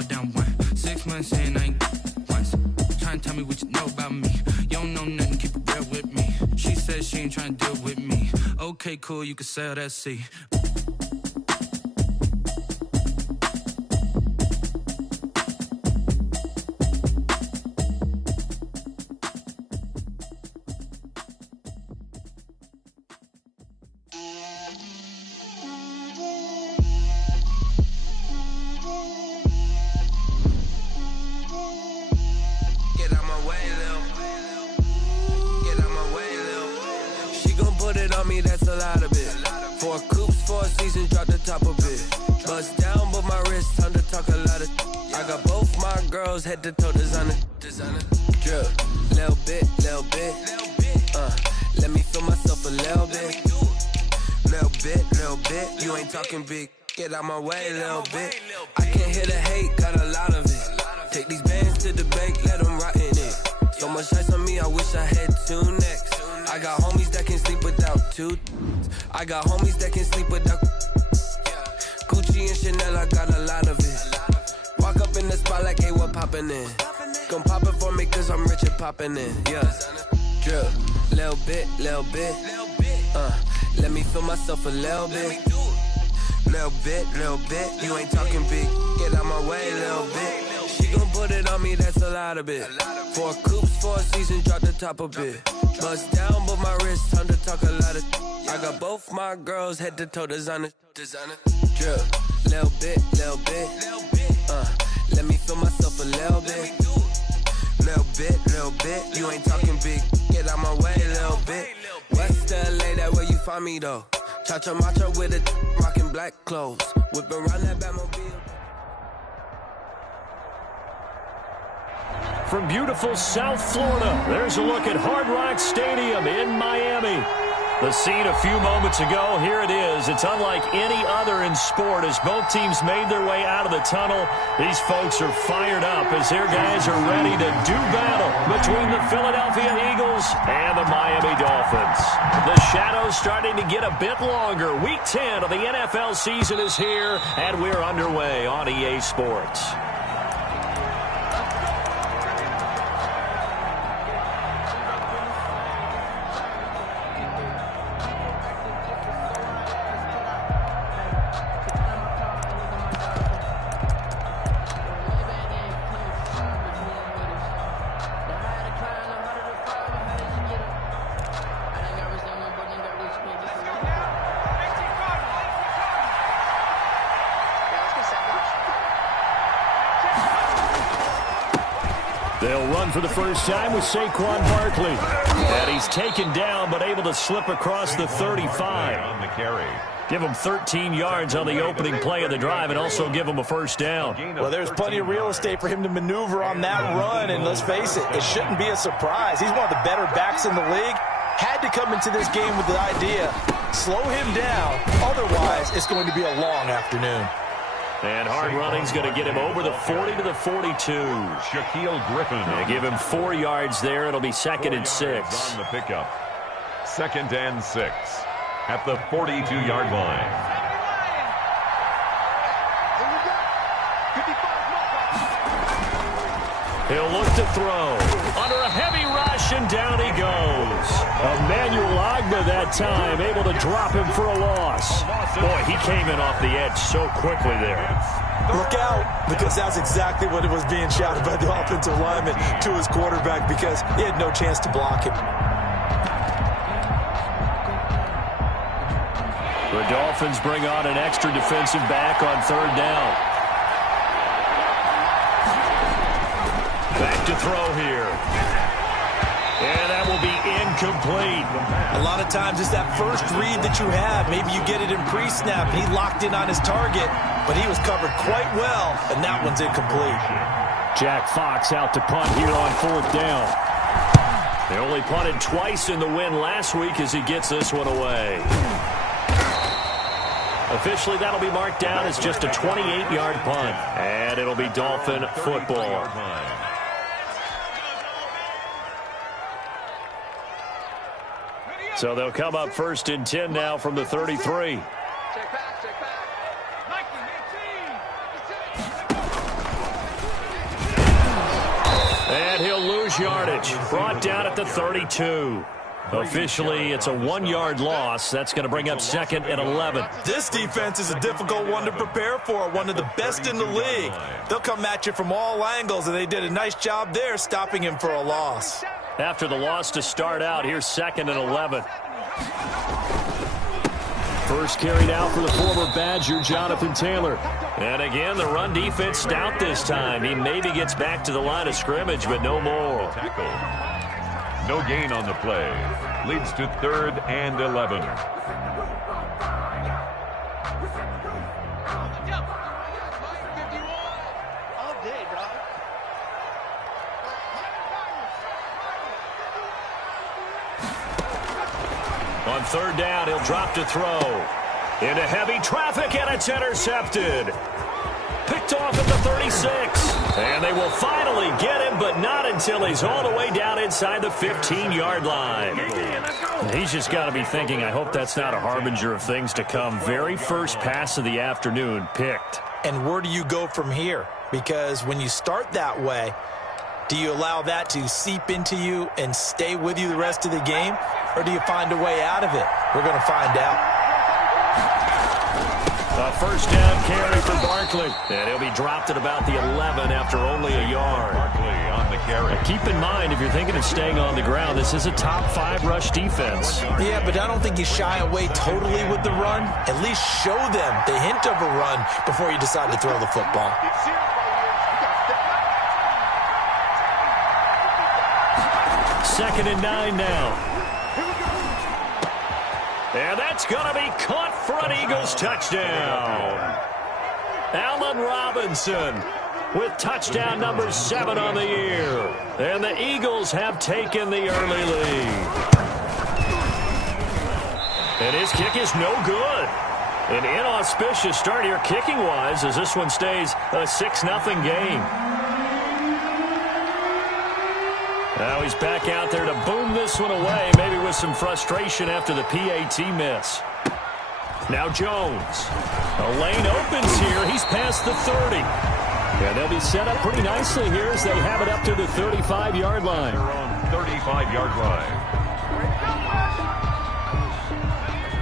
all down one. 6 months in, I ain't once. Trying to tell me what you know about me. You don't know nothing, keep it real with me. She said she ain't trying to deal with me. Okay, cool, you can sell that seat. That's a lot of it. 4 coops, 4 seasons, drop the top of it. Bust down, but my wrist, time to talk a lot of. I got both my girls head to toe designer. Drip, little bit. Let me feel myself a little bit. Little bit. You ain't talking big. Get out my way, little bit. I can't hear the hate, got a lot of it. Take these bands to the bank, let them rot in it. So much ice on me, I wish I had 2 necks. I got homies that can sleep without 2. I got homies that can sleep without Gucci and Chanel, I got a lot of it. Walk up in the spot like, hey, what poppin' in? Gon' pop it for me cause I'm rich and poppin' in. Yeah, drip, little bit. Let me feel myself a little bit. Little bit. You ain't talking big. Get out my way, little bit. She gon' put it on me, that's a lot of it. 4 coops, 4 seasons, drop the top a bit. Bust down, but my wrist, time to talk a lot of. I got both my girls head to toe designer. Drip, little bit. Let me feel myself a little bit. Little bit. You ain't talking big. Get out my way, little bit. West LA, that where you find me though. Cha-cha macha with a rockin' black clothes. Whip around that Batmobile. From beautiful South Florida, there's a look at Hard Rock Stadium in Miami. The scene a few moments ago, here it is. It's unlike any other in sport as both teams made their way out of the tunnel. These folks are fired up as their guys are ready to do battle between the Philadelphia Eagles and the Miami Dolphins. The shadow's starting to get a bit longer. Week 10 of the NFL season is here, and we're underway on EA Sports. They'll run for the first time with Saquon Barkley. And he's taken down, but able to slip across the 35. On the carry. Give him 13 yards on the opening play of the drive and also give him a first down. Well, there's plenty of real estate for him to maneuver on that run, and let's face it, it shouldn't be a surprise. He's one of the better backs in the league. Had to come into this game with the idea, slow him down, otherwise it's going to be a long afternoon. And hard running's going to get him over the 40 to the 42. Shaquille Griffin. They give him 4 yards there. It'll be 2nd and 6. On the pickup. 2nd and 6 at the 42-yard line. He'll look to throw. Under a heavy rush, and down he goes. Emmanuel Ogbah that time, able to drop him for a loss. Boy, he came in off the edge so quickly there. Look out, because that's exactly what it was being shouted by the offensive lineman to his quarterback, because he had no chance to block him. The Dolphins bring on an extra defensive back on 3rd down. Back to throw here. And that will be incomplete. A lot of times it's that first read that you have. Maybe you get it in pre-snap, and he locked in on his target, but he was covered quite well, and that one's incomplete. Jack Fox out to punt here on 4th down. They only punted twice in the win last week as he gets this one away. Officially, that'll be marked down as just a 28-yard punt. And it'll be Dolphin football. So they'll come up 1st and 10 now from the 33. yardage. Brought down at the 32. Officially, it's a 1-yard loss. That's going to bring up 2nd and 11. This defense is a difficult one to prepare for, one of the best in the league. They'll come at you from all angles, and they did a nice job there stopping him for a loss. After the loss to start out, here's 2nd and 11. First carried out for the former Badger, Jonathan Taylor. And again, the run defense stout this time. He maybe gets back to the line of scrimmage, but no more. Tackle. No gain on the play. Leads to 3rd and 11. On 3rd down, he'll drop to throw. Into heavy traffic, and it's intercepted. Picked off at the 36. And they will finally get him, but not until he's all the way down inside the 15-yard line. He's just got to be thinking, I hope that's not a harbinger of things to come. Very first pass of the afternoon picked. And where do you go from here? Because when you start that way, do you allow that to seep into you and stay with you the rest of the game? Or do you find a way out of it? We're going to find out. A first down carry for Barkley. And he'll be dropped at about the 11 after only a yard. Barkley on the carry. Keep in mind, if you're thinking of staying on the ground, this is a top 5 rush defense. Yeah, but I don't think you shy away totally with the run. At least show them the hint of a run before you decide to throw the football. Second and 9 now. And that's going to be caught for an Eagles touchdown. Allen Robinson with touchdown number 7 on the year. And the Eagles have taken the early lead. And his kick is no good. An inauspicious start here kicking-wise as this one stays a 6-0 game. Now he's back out there to boom this one away, maybe with some frustration after the PAT miss. Now Jones. A lane opens here. He's past the 30. Yeah, they'll be set up pretty nicely here as they have it up to the 35-yard line. Their own 35-yard line.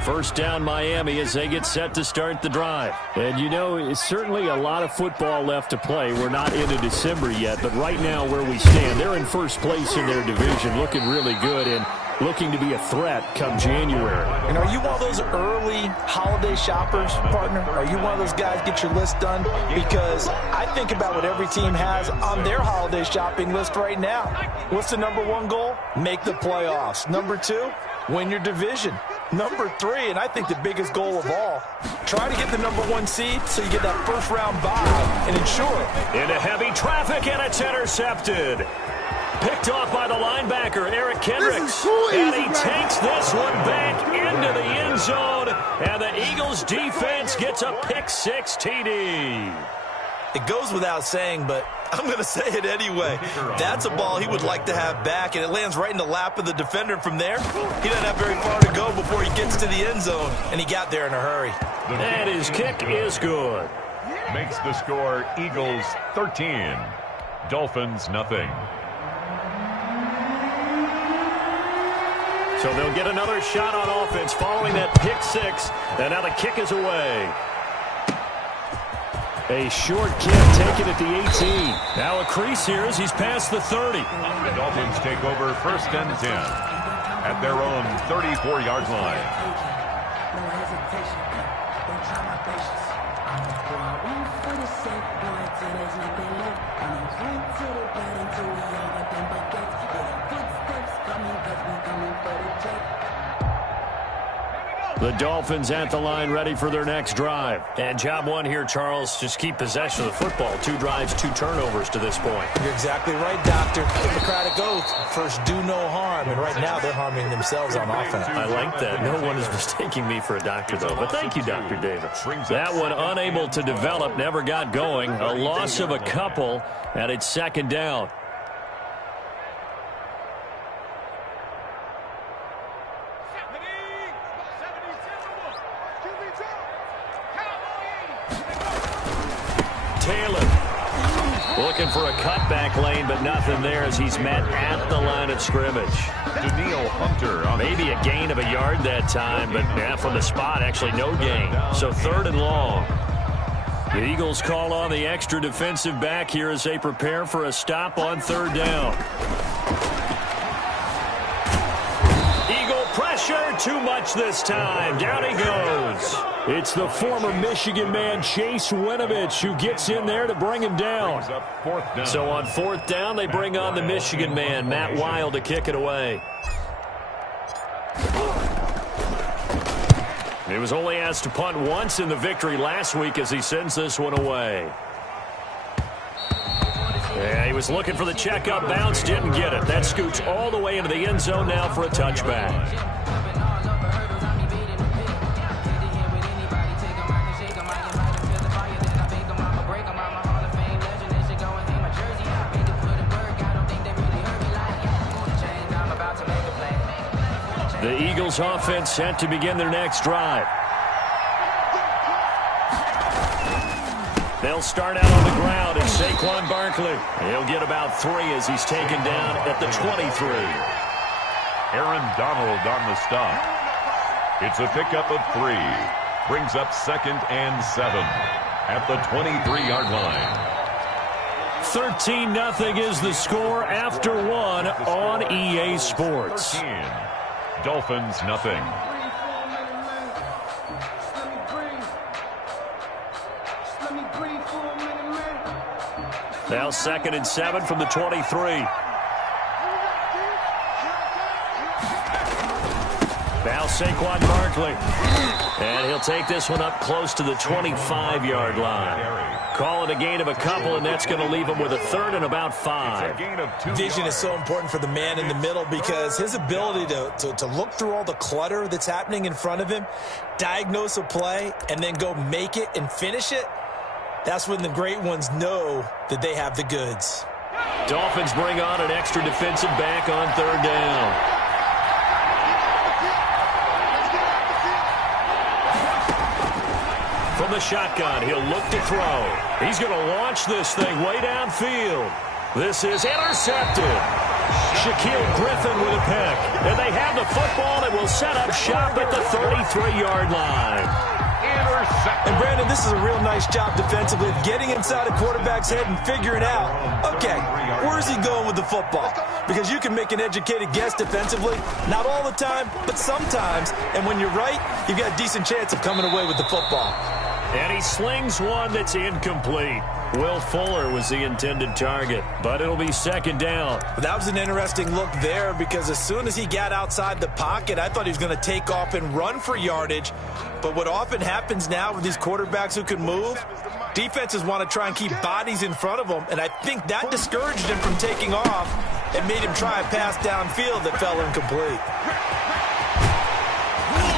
First down Miami as they get set to start the drive. And you know, it's certainly a lot of football left to play. We're not into December yet, but right now where we stand, they're in first place in their division, looking really good and looking to be a threat come January. And are you one of those early holiday shoppers, partner? Are you one of those guys get your list done? Because I think about what every team has on their holiday shopping list right now. What's the number 1 goal? Make the playoffs. Number 2, win your division. Number 3, and I think the biggest goal of all, try to get the number 1 seed so you get that first-round bye and ensure. Into heavy traffic, and it's intercepted. Picked off by the linebacker, Eric Kendricks. And he takes this one back into the end zone, and the Eagles defense gets a pick-6 TD. It goes without saying, but I'm going to say it anyway. That's a ball he would like to have back, and it lands right in the lap of the defender. From there, he doesn't have very far to go before he gets to the end zone, and he got there in a hurry. And his kick is good. Makes the score Eagles 13, Dolphins nothing. So they'll get another shot on offense following that pick-6, and now the kick is away. A short kick taken at the 18. Now a crease here as he's past the 30. The Dolphins take over 1st and 10 at their own 34-yard line. No hesitation. Don't try my patience. I went for the safe boy till there's nothing left. And I went to the bed until we all got them buckets. Yeah, footsteps coming cause we coming for the check. The Dolphins at the line ready for their next drive. And job 1 here, Charles, just keep possession of the football. 2 drives, 2 turnovers to this point. You're exactly right, Doctor. Hippocratic oath. First, do no harm. And right now, they're harming themselves on offense. I like that. No one is mistaking me for a doctor, though. But thank you, Dr. David. That one unable to develop, never got going. A loss of a couple, and it's 2nd down. Taylor Looking for a cutback lane, but nothing there as he's met at the line of scrimmage. Daniil Hunter. Maybe a gain of a yard that time, but from the spot, actually no gain. So 3rd and long. The Eagles call on the extra defensive back here as they prepare for a stop on 3rd down. Eagle pressure, too much this time. Down he goes. It's the former Michigan man, Chase Winovich, who gets in there to bring him down. So on 4th down, they bring on the Michigan man, Matt Wild, to kick it away. He was only asked to punt once in the victory last week as he sends this one away. Yeah, he was looking for the checkup bounce, didn't get it. That scoots all the way into the end zone now for a touchback. The Eagles offense set to begin their next drive. They'll start out on the ground, and Saquon Barkley. He'll get about 3 as he's taken down at the 23. Aaron Donald on the stop. It's a pickup of 3. Brings up 2nd and 7 at the 23-yard line. 13-0 is the score after 1 on EA Sports. 13. Dolphins, nothing. Now 2nd and 7 from the 23. Now Saquon Barkley. And he'll take this one up close to the 25-yard line. Call it a gain of a couple, and that's going to leave him with a 3rd and about 5. Vision is so important for the man in the middle because his ability to look through all the clutter that's happening in front of him, diagnose a play, and then go make it and finish it, that's when the great ones know that they have the goods. Dolphins bring on an extra defensive back on 3rd down. From the shotgun, he'll look to throw. He's going to launch this thing way downfield. This is intercepted. Shaquille Griffin with a pick. And they have the football and will set up shop at the 33-yard line. And Brandon, this is a real nice job defensively of getting inside a quarterback's head and figuring out, okay, where's he going with the football? Because you can make an educated guess defensively, not all the time, but sometimes. And when you're right, you've got a decent chance of coming away with the football. And he slings one that's incomplete. Will Fuller was the intended target, but it'll be 2nd down. That was an interesting look there because as soon as he got outside the pocket, I thought he was going to take off and run for yardage. But what often happens now with these quarterbacks who can move, defenses want to try and keep bodies in front of them, and I think that discouraged him from taking off and made him try a pass downfield that fell incomplete.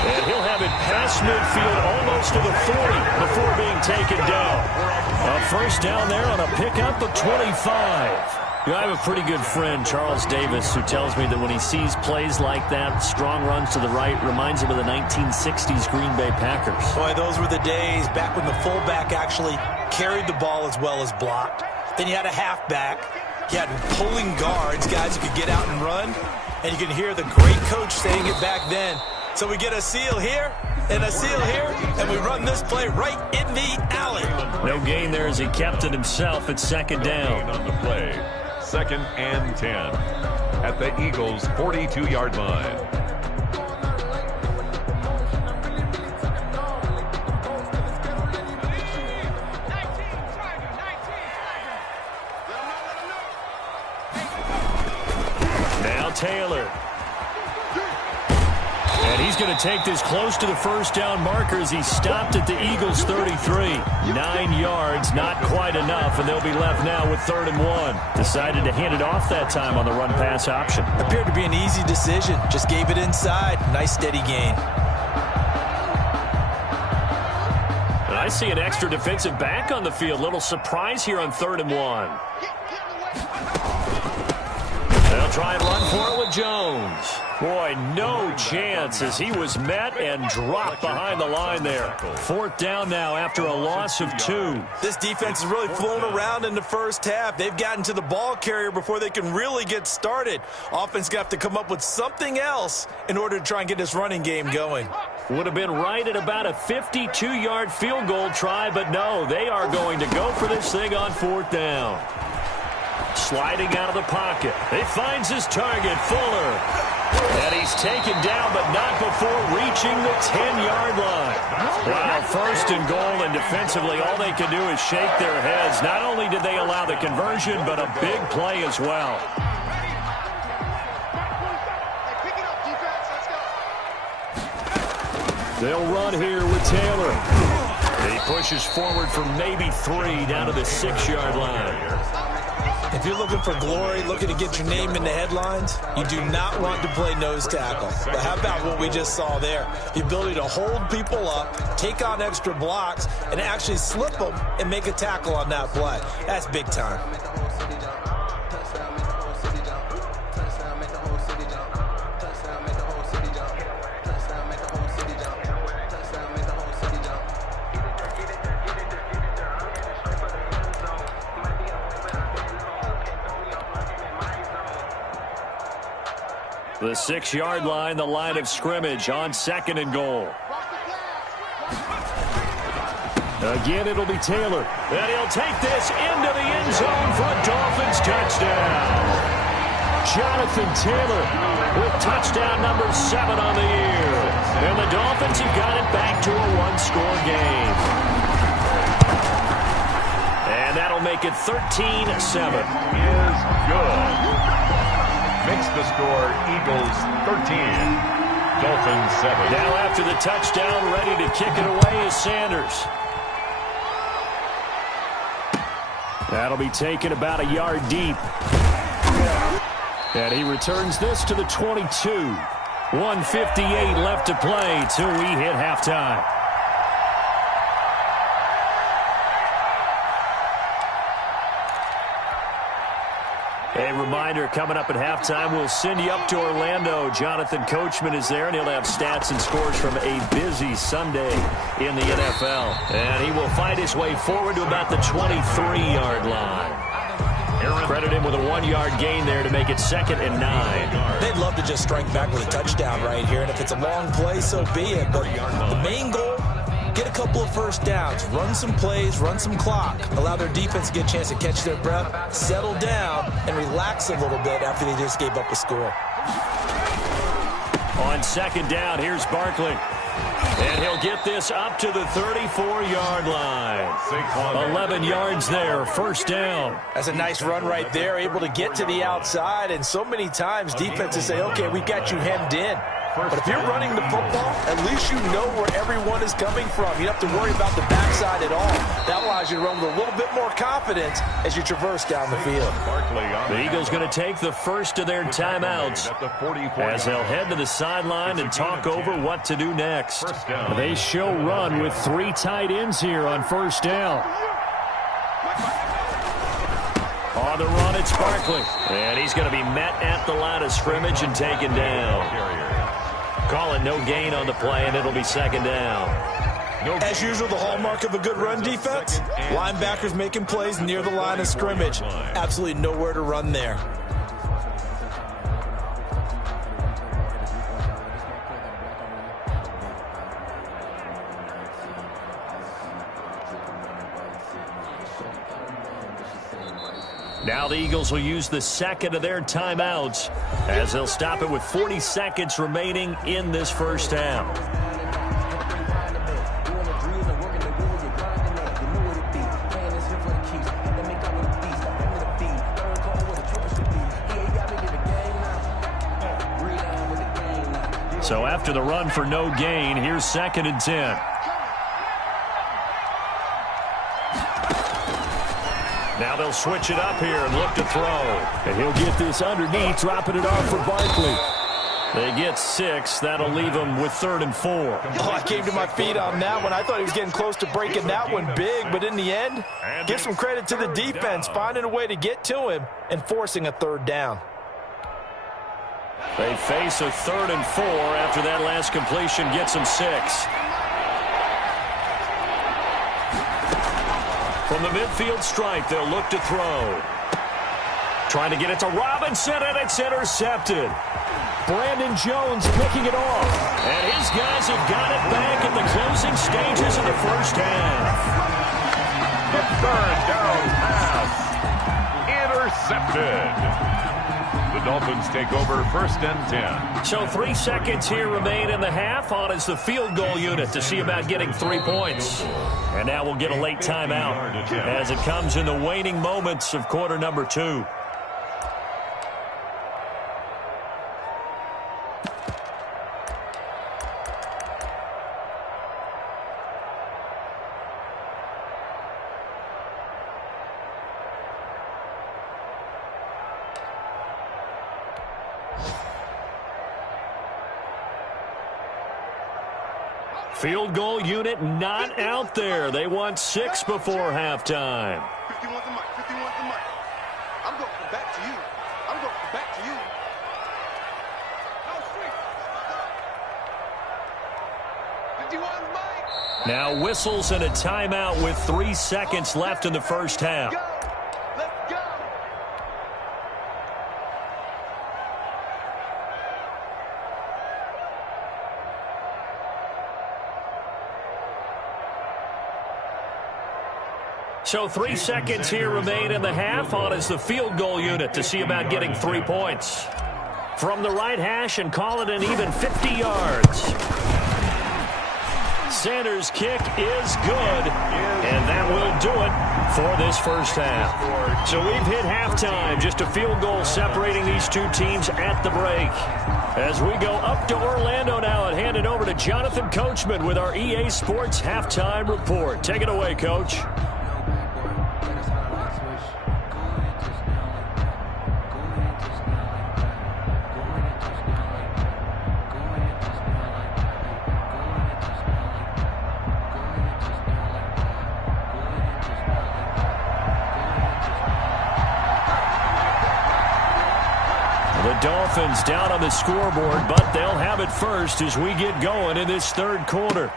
And he'll have it past midfield almost to the 40 before being taken down. A 1st down there on a pickup of 25. You know, I have a pretty good friend, Charles Davis, who tells me that when he sees plays like that, strong runs to the right, reminds him of the 1960s Green Bay Packers. Boy, those were the days back when the fullback actually carried the ball as well as blocked. Then you had a halfback. You had pulling guards, guys who could get out and run. And you can hear the great coach saying it back then. So we get a seal here and a seal here, and we run this play right in the alley. No gain there as he kept it himself at 2nd down. On the play, 2nd and 10 at the Eagles' 42-yard line. Now Taylor. And he's going to take this close to the 1st down marker as he stopped at the Eagles' 33. 9 yards, not quite enough, and they'll be left now with 3rd and 1. Decided to hand it off that time on the run-pass option. Appeared to be an easy decision. Just gave it inside. Nice, steady gain. And I see an extra defensive back on the field. Little surprise here on 3rd and 1. They'll try and run for it with Jones. Boy, no chance as he was met and dropped behind the line there. Fourth down now after a loss of 2. This defense has really flown around in the first half. They've gotten to the ball carrier before they can really get started. Offense got to come up with something else in order to try and get this running game going. Would have been right at about a 52-yard field goal try, but no, they are going to go for this thing on fourth down. Sliding out of the pocket. He finds his target, Fuller. And he's taken down, but not before reaching the 10-yard line. Wow, first and goal, and defensively, all they can do is shake their heads. Not only did they allow the conversion, but a big play as well. They'll run here with Taylor. And he pushes forward for maybe 3 down to the 6-yard line. If you're looking for glory, looking to get your name in the headlines, you do not want to play nose tackle. But how about what we just saw there? The ability to hold people up, take on extra blocks, and actually slip them and make a tackle on that play. That's big time. The 6-yard line, the line of scrimmage on second and goal. Again, it'll be Taylor. And he'll take this into the end zone for a Dolphins touchdown. Jonathan Taylor with touchdown number 7 on the year. And the Dolphins have got it back to a 1-score game. And that'll make it 13-7. Is good. Makes the score Eagles 13, Dolphins 7. Now after the touchdown, ready to kick it away is Sanders. That'll be taken about a yard deep. And he returns this to the 22. 1:58 left to play till we hit halftime. A reminder, coming up at halftime, we'll send you up to Orlando. Jonathan Coachman is there, and he'll have stats and scores from a busy Sunday in the NFL. And he will fight his way forward to about the 23-yard line. Credit him with a 1-yard gain there to make it 2nd and 9. They'd love to just strike back with a touchdown right here, and if it's a long play, so be it. But the main goal, get a couple of first downs, run some plays, run some clock, allow their defense to get a chance to catch their breath, settle down, and relax a little bit after they just gave up a score. On second down, here's Barkley. And he'll get this up to the 34-yard line. 11 yards there, first down. That's a nice run right there, able to get to the outside, and so many times defenses say, okay, we've got you hemmed in. But if you're running the football, at least you know where everyone is coming from. You don't have to worry about the backside at all. That allows you to run with a little bit more confidence as you traverse down the field. The Eagles going to take the first of their timeouts as they'll head to the sideline and talk over what to do next. They show run with 3 tight ends here on first down. On the run, it's Barkley. And he's going to be met at the line of scrimmage and taken down. Calling no gain on the play, and it'll be 2nd down. As usual, the hallmark of a good run defense, linebackers making plays near the line of scrimmage. Absolutely nowhere to run there. Now the Eagles will use the 2nd of their timeouts as they'll stop it with 40 seconds remaining in this first half. So after the run for no gain, here's 2nd and 10. Now they'll switch it up here and look to throw. And he'll get this underneath, dropping it off for Barkley. They get 6. That'll leave them with 3rd and 4. Oh, I came to my feet on that one. I thought he was getting close to breaking that one big, but in the end, give some credit to the defense, finding a way to get to him and forcing a 3rd down. They face a 3rd and 4 after that last completion gets them 6. From the midfield stripe, they'll look to throw. Trying to get it to Robinson, and it's intercepted. Brandon Jones picking it off. And his guys have got it back at the closing stages of the first half. The 3rd down pass. Intercepted. The Dolphins take over 1st and 10. So 3 seconds here remain in the half. On is the field goal unit to see about getting 3 points. And now we'll get a late timeout as it comes in the waning moments of quarter number 2. Field goal unit not out there. They want 6 before halftime. 51's the mic. 51's the mic. I'm going back to you. I'm going back to you. No, 51's mic. Now whistles and a timeout with 3 seconds left in the first half. Let's go. So 3 seconds here remain in the half. On is the field goal unit to see about getting 3 points. From the right hash and call it an even 50 yards. Sanders' kick is good, and that will do it for this first half. So we've hit halftime, just a field goal separating these two teams at the break. As we go up to Orlando now and hand it over to Jonathan Coachman with our EA Sports Halftime Report. Take it away, Coach. Dolphins down on the scoreboard, but they'll have it first as we get going in this third quarter.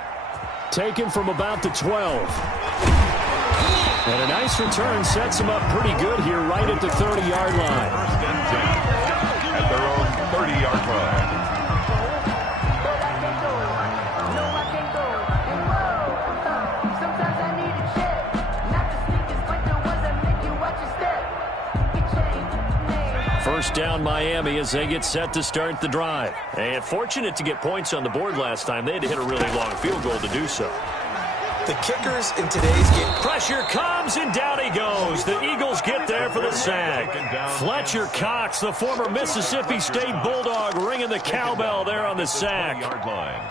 Taken from about the 12. And a nice return sets them up pretty good here right at the 30-yard line. 1st and 10 at their own 30-yard line. First down Miami as they get set to start the drive. And fortunate to get points on the board last time. They had to hit a really long field goal to do so. The kickers in today's game. Pressure comes, and down he goes. The Eagles get there for the sack. Fletcher Cox, the former Mississippi State Bulldog, ringing the cowbell there on the sack. Yard line.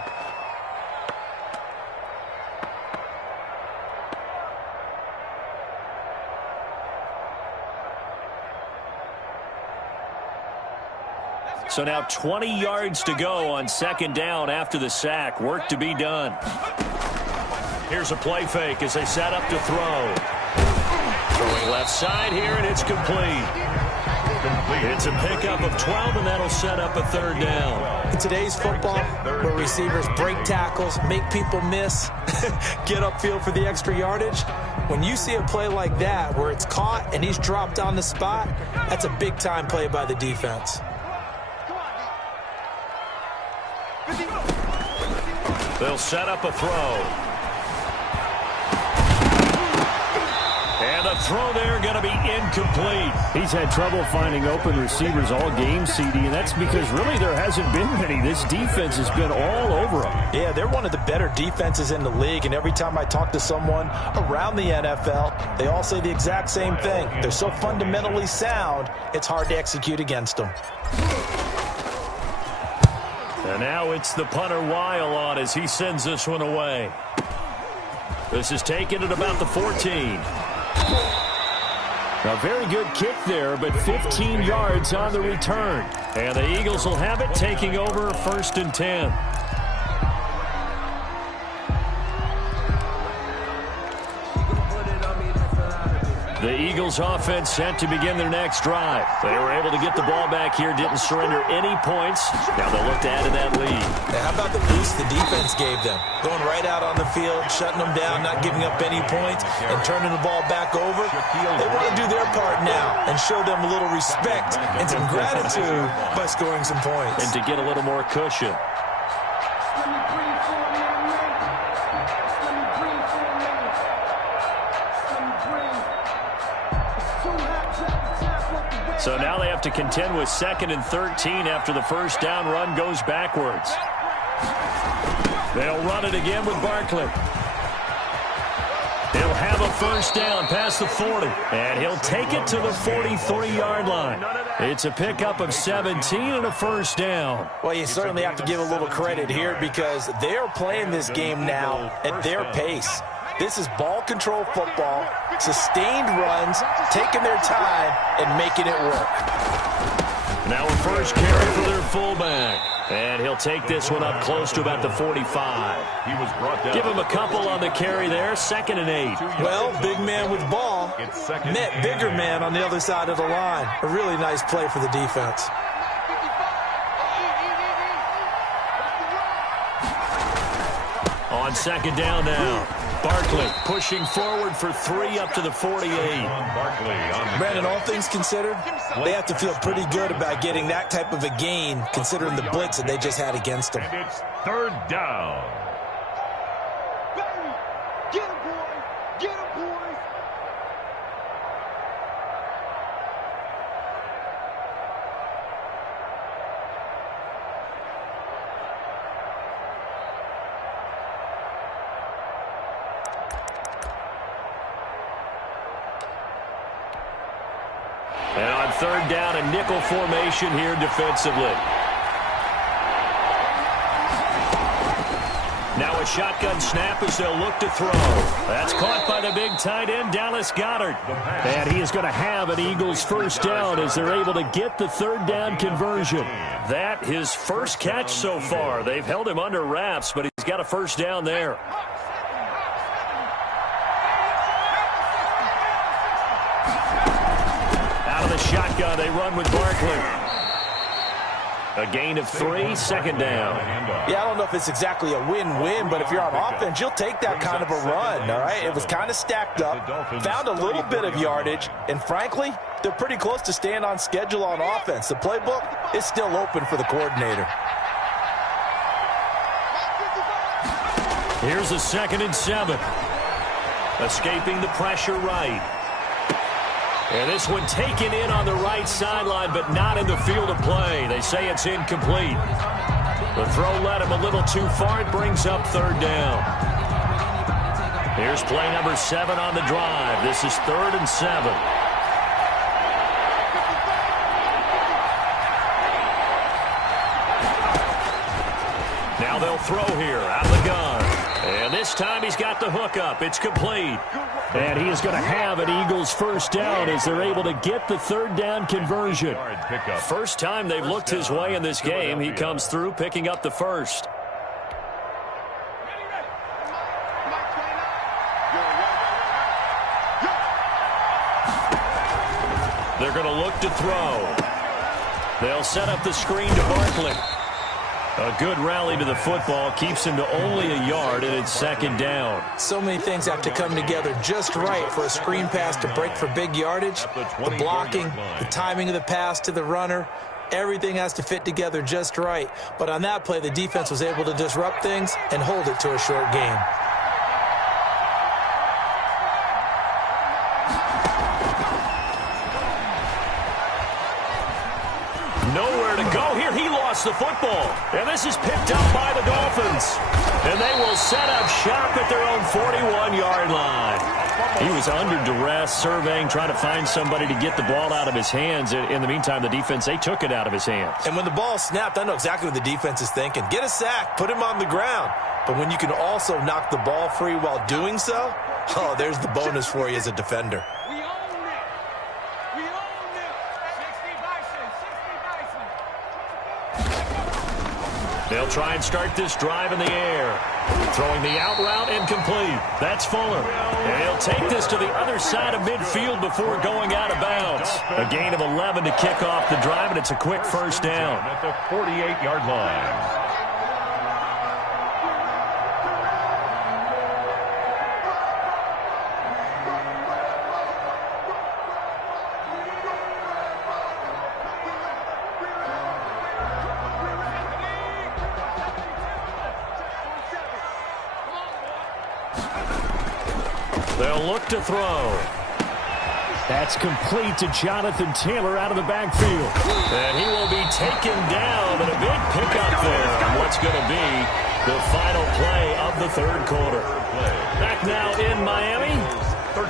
So now 20 yards to go on second down after the sack. Work to be done. Here's a play fake as they set up to throw. Throwing left side here, and it's complete. It's a pickup of 12, and that'll set up a third down. In today's football, where receivers break tackles, make people miss, get upfield for the extra yardage, when you see a play like that where it's caught and he's dropped on the spot, that's a big-time play by the defense. They'll set up a throw. And the throw there going to be incomplete. He's had trouble finding open receivers all game, CD, and that's because really there hasn't been many. This defense has been all over them. Yeah, they're one of the better defenses in the league, and every time I talk to someone around the NFL, they all say the exact same thing. They're so fundamentally sound, it's hard to execute against them. And now it's the punter Weil on as he sends this one away. This is taken at about the 14. A very good kick there, but 15 yards on the return. And the Eagles will have it, taking over 1st and 10. The Eagles offense set to begin their next drive. They were able to get the ball back here, didn't surrender any points. Now they'll look to add to that lead. Now, how about the boost the defense gave them? Going right out on the field, shutting them down, not giving up any points, and turning the ball back over. They want to do their part now and show them a little respect and some gratitude by scoring some points. And to get a little more cushion. So now they have to contend with 2nd and 13 after the first down run goes backwards. They'll run it again with Barkley. He'll have a first down past the 40, and he'll take it to the 43-yard line. It's a pickup of 17 and a first down. Well, you certainly have to give a little credit here because they are playing this game now at their pace. This is ball control football, sustained runs, taking their time, and making it work. Now a first carry for their fullback. And he'll take this one up close to about the 45. He was brought down. Give him a couple on the carry there, 2nd and 8. Well, big man with ball met bigger man on the other side of the line. A really nice play for the defense. On 2nd down now. Barkley pushing forward for 3 up to the 48. Brandon, all things considered, they have to feel pretty good about getting that type of a gain considering the blitz that they just had against them. And it's 3rd down. Get him, boys! Get him, boys! And on 3rd down, a nickel formation here defensively. Now a shotgun snap as they'll look to throw. That's caught by the big tight end, Dallas Goedert. And he is going to have an Eagles first down as they're able to get the 3rd down conversion. That his first catch so far. They've held him under wraps, but he's got a first down there. Out of the shotgun, they run with Barkley. A gain of 3, 2nd down. Yeah, I don't know if it's exactly a win-win, but if you're on offense, you'll take that kind of a run, all right? It was kind of stacked up, found a little bit of yardage, and frankly, they're pretty close to staying on schedule on offense. The playbook is still open for the coordinator. Here's a 2nd and 7. Escaping the pressure right. And this one taken in on the right sideline, but not in the field of play. They say it's incomplete. The throw led him a little too far. It brings up 3rd down. Here's play number 7 on the drive. This is 3rd and 7. Now they'll throw here out of the gun. And this time he's got the hook up. It's complete. And he is going to have an Eagles first down as they're able to get the 3rd down conversion. First time they've looked his way in this game. He comes through picking up the first. They're going to look to throw. They'll set up the screen to Barkley. A good rally to the football keeps him to only a yard, and it's 2nd down. So many things have to come together just right for a screen pass to break for big yardage. The blocking, the timing of the pass to the runner, everything has to fit together just right. But on that play, the defense was able to disrupt things and hold it to a short game. Nowhere to go here. He lost the football. And this is picked up by the Dolphins. And they will set up shop at their own 41-yard line. He was under duress, surveying, trying to find somebody to get the ball out of his hands. In the meantime, the defense, they took it out of his hands. And when the ball snapped, I know exactly what the defense is thinking. Get a sack, put him on the ground. But when you can also knock the ball free while doing so, oh, there's the bonus for you as a defender. They'll try and start this drive in the air. Throwing the out route and complete. That's Fuller. And he'll take this to the other side of midfield before going out of bounds. A gain of 11 to kick off the drive, and it's a quick first down. At the 48-yard line. They'll look to throw. That's complete to Jonathan Taylor out of the backfield. And he will be taken down, but a big pickup there on what's going to be the final play of the third quarter. Back now in Miami.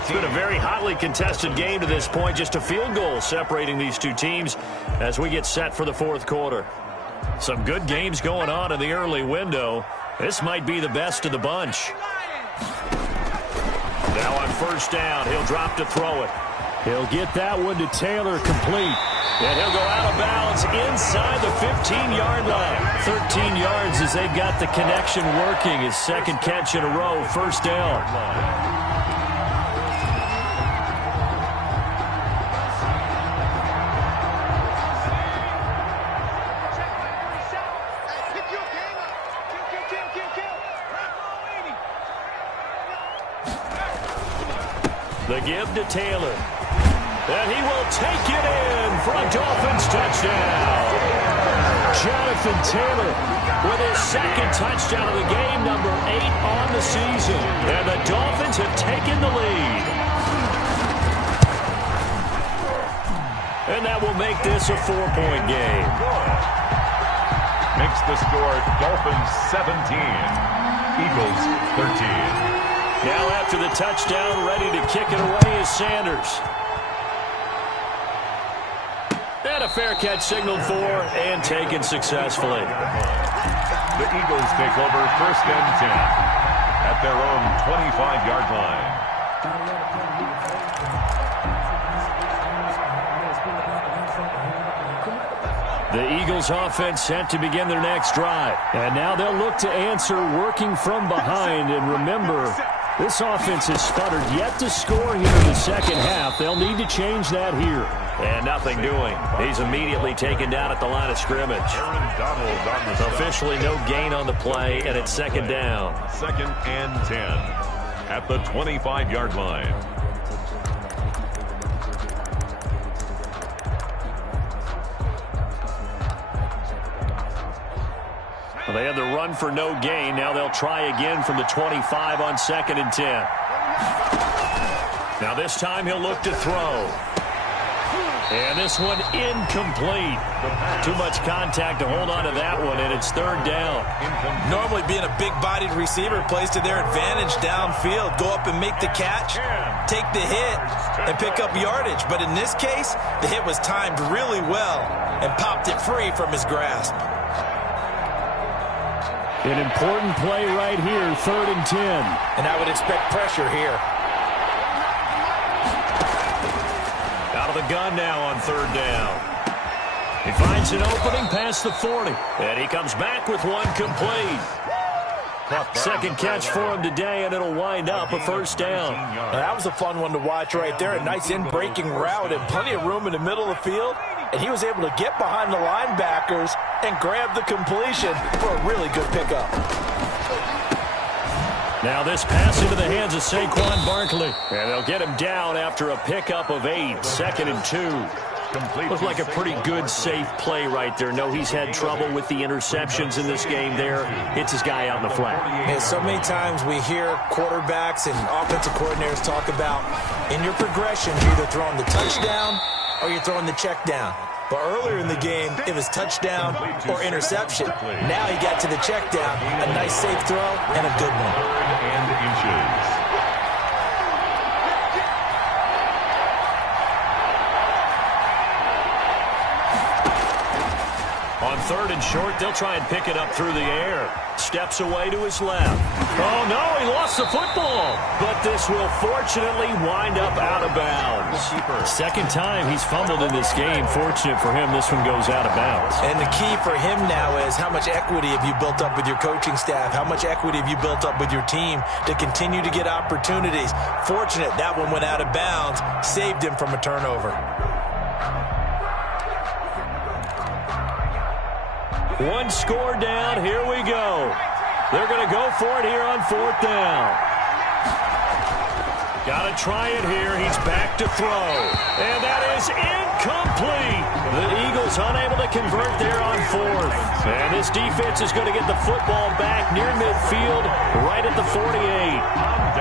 It's been a very hotly contested game to this point. Just a field goal separating these two teams as we get set for the fourth quarter. Some good games going on in the early window. This might be the best of the bunch. Now on first down, he'll drop to throw it. He'll get that one to Taylor, complete. And he'll go out of bounds inside the 15-yard line. 13 yards as they've got the connection working. His second catch in a row, first down. The give to Taylor. And he will take it in for a Dolphins touchdown. Jonathan Taylor with his second touchdown of the game, number 8 on the season. And the Dolphins have taken the lead. And that will make this a 4-point game. Makes the score Dolphins 17, Eagles 13. Now after the touchdown, ready to kick it away is Sanders. And a fair catch signaled for and taken successfully. The Eagles take over first and 10 at their own 25-yard line. The Eagles offense set to begin their next drive. And now they'll look to answer working from behind. And remember, this offense has sputtered yet to score here in the second half. They'll need to change that here. And nothing doing. He's immediately taken down at the line of scrimmage. Officially no gain on the play, and it's second down. Second and 10 at the 25-yard line. Well, they had the run for no gain. Now they'll try again from the 25 on second and 10. Now this time he'll look to throw. And this one incomplete. Too much contact to hold on to that one, and it's third down. Normally being a big-bodied receiver plays to their advantage downfield. Go up and make the catch, take the hit, and pick up yardage. But in this case, the hit was timed really well and popped it free from his grasp. An important play right here, third and 10. And I would expect pressure here. Out of the gun now on third down. He finds an opening past the 40. And he comes back with one complete. Second catch for him today, and it'll wind up a first down. Now, that was a fun one to watch right there. A nice in-breaking route and plenty of room in the middle of the field. And he was able to get behind the linebackers and grab the completion for a really good pickup. Now this pass into the hands of Saquon Barkley. And they'll get him down after a pickup of 8. Second and 2. Looks like a pretty good, safe play right there. No, he's had trouble with the interceptions in this game there. Hits his guy out in the flat. And so many times we hear quarterbacks and offensive coordinators talk about in your progression, you're either throwing the touchdown or you're throwing the check down. But earlier in the game, it was touchdown or interception. Now he got to the check down. A nice safe throw and a good one. Third and inches. On third and short, they'll try and pick it up through the air. Steps away to his left. Oh, no, he lost the football. But this will fortunately wind up out of bounds. Second time he's fumbled in this game. Fortunate for him, this one goes out of bounds. And the key for him now is how much equity have you built up with your coaching staff? How much equity have you built up with your team to continue to get opportunities? Fortunate that one went out of bounds, saved him from a turnover. One score down. Here we go. They're going to go for it here on 4th down. Got to try it here. He's back to throw. And that is incomplete. The Eagles unable to convert there on 4th. And this defense is going to get the football back near midfield, right at the 48.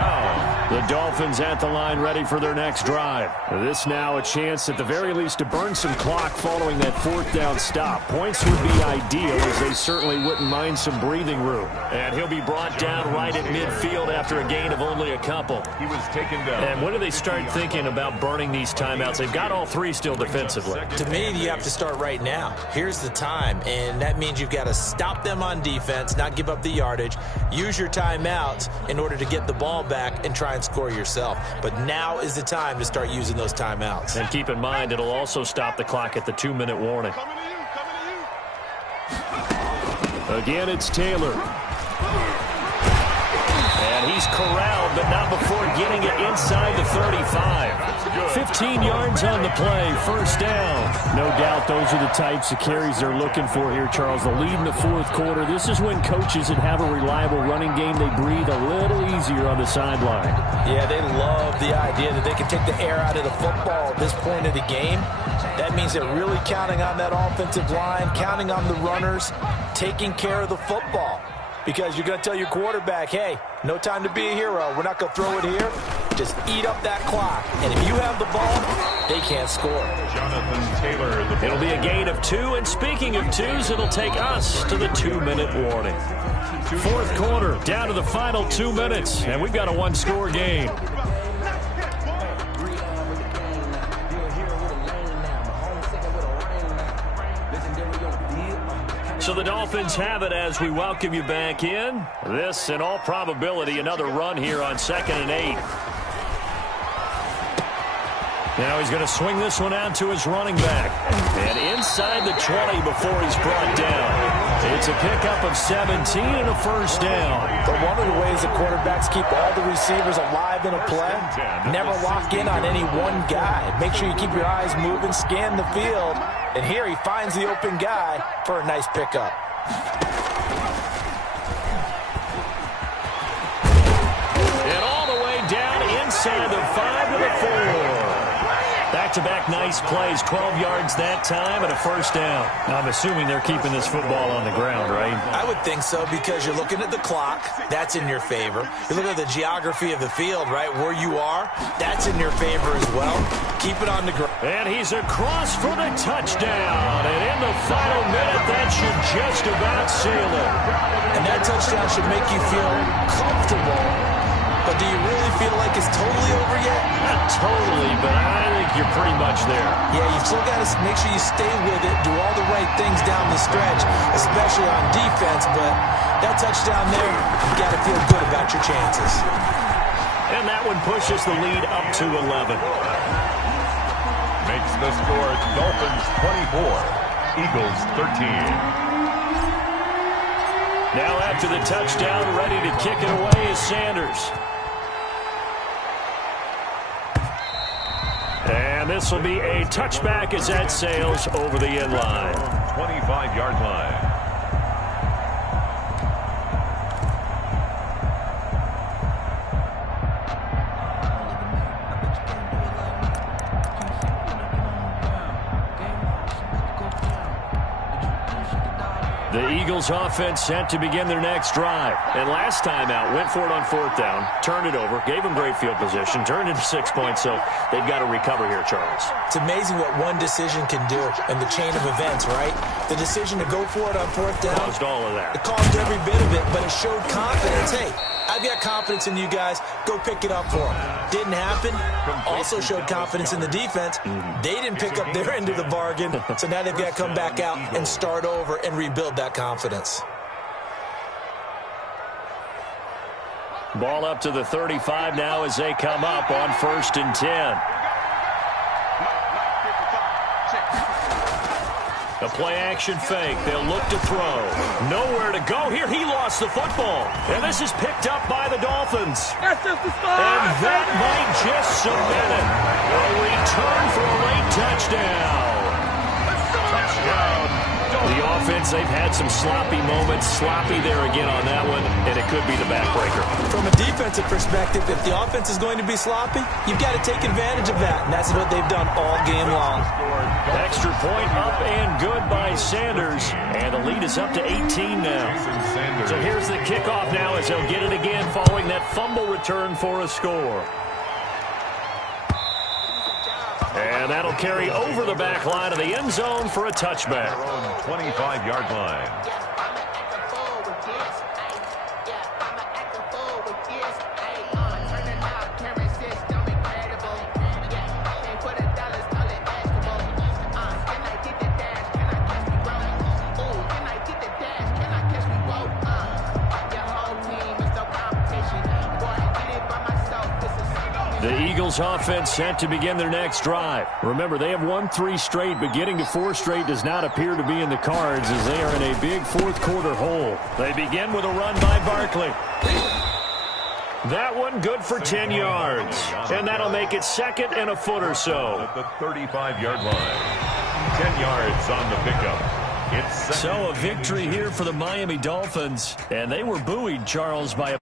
The Dolphins at the line ready for their next drive. This now a chance at the very least to burn some clock following that 4th down stop. Points would be ideal, as they certainly wouldn't mind some breathing room. And he'll be brought down right at midfield after a gain of only a couple. He was taken down. And when do they start thinking about burning these timeouts? They've got all three still defensively. To me, you have to start right now. Here's the time, and that means you've got to stop them on defense, not give up the yardage, use your timeouts in order to get the ball back and try and score yourself. But now is the time to start using those timeouts. And keep in mind, it'll also stop the clock at the 2-minute warning. Again, it's Taylor. And he's corralled, but not before getting it inside the 35. 15 yards on the play, 1st down. No doubt those are the types of carries they're looking for here, Charles. The lead in the 4th quarter. This is when coaches that have a reliable running game, they breathe a little easier on the sideline. Yeah, they love the idea that they can take the air out of the football at this point of the game. That means they're really counting on that offensive line, counting on the runners, taking care of the football. Because you're going to tell your quarterback, hey, no time to be a hero. We're not going to throw it here. Just eat up that clock. And if you have the ball, they can't score. Jonathan Taylor. It'll be a gain of 2. And speaking of 2s, it'll take us to the 2-minute warning. 4th quarter, down to the final 2 minutes. And we've got a 1-score game. So the Dolphins have it as we welcome you back in. This, in all probability, another run here on 2nd and 8. Now he's going to swing this one out to his running back. And inside the 20 before he's brought down. It's a pickup of 17 and a 1st down. But one of the ways the quarterbacks keep all the receivers alive in a play, never lock in on any one guy. Make sure you keep your eyes moving, scan the field. And here he finds the open guy for a nice pickup. And all the way down inside the 5 to the 4. Back-to-back nice plays, 12 yards that time and a 1st down. I'm assuming they're keeping this football on the ground, right? I would think so, because you're looking at the clock. That's in your favor. You're looking at the geography of the field, right? Where you are, that's in your favor as well. Keep it on the ground. And he's across for the touchdown. And in the final minute, that should just about seal it. And that touchdown should make you feel comfortable. But do you really feel like it's totally over yet? Not totally, but I think you're pretty much there. Yeah, you still got to make sure you stay with it, do all the right things down the stretch, especially on defense. But that touchdown there, you got to feel good about your chances. And that one pushes the lead up to 11. Makes the score Dolphins 24, Eagles 13. Now after the touchdown, ready to kick it away is Sanders. And this will be a touchback as that sails over the end line. 25-yard line. The Eagles offense set to begin their next drive. And last time out, went for it on 4th down, turned it over, gave them great field position, turned it to 6 points, so they've got to recover here, Charles. It's amazing what one decision can do in the chain of events, right? The decision to go for it on 4th down. Caused all of that. It caused every bit of it, but it showed confidence. Hey, I've got confidence in you guys. Go pick it up for them. Didn't happen. Also showed confidence in the defense. They didn't pick up their end of the bargain, so now they've got to come back out and start over and rebuild that confidence. Ball up to the 35 now as they come up on 1st and 10. A play-action fake. They'll look to throw. Nowhere to go here. He lost the football. And this is picked up by the Dolphins. That's just the start. And that might just cement it. A return for a late touchdown. Touchdown. The offense, they've had some sloppy moments. Sloppy there again on that one, and it could be the backbreaker. From a defensive perspective, if the offense is going to be sloppy, you've got to take advantage of that, and that's what they've done all game long. Extra point up and good by Sanders, and the lead is up to 18 now. So here's the kickoff now as they'll get it again following that fumble return for a score. And that'll carry over the back line of the end zone for a touchback. 25-yard line. The Eagles offense set to begin their next drive. Remember, they have won 3 straight, but getting to 4 straight does not appear to be in the cards as they are in a big fourth quarter hole. They begin with a run by Barkley. That one good for 10 yards. And that'll make it 2nd and a foot or so. At the 35-yard line. 10 yards on the pickup. So a victory here for the Miami Dolphins. And they were buoyed, Charles, by a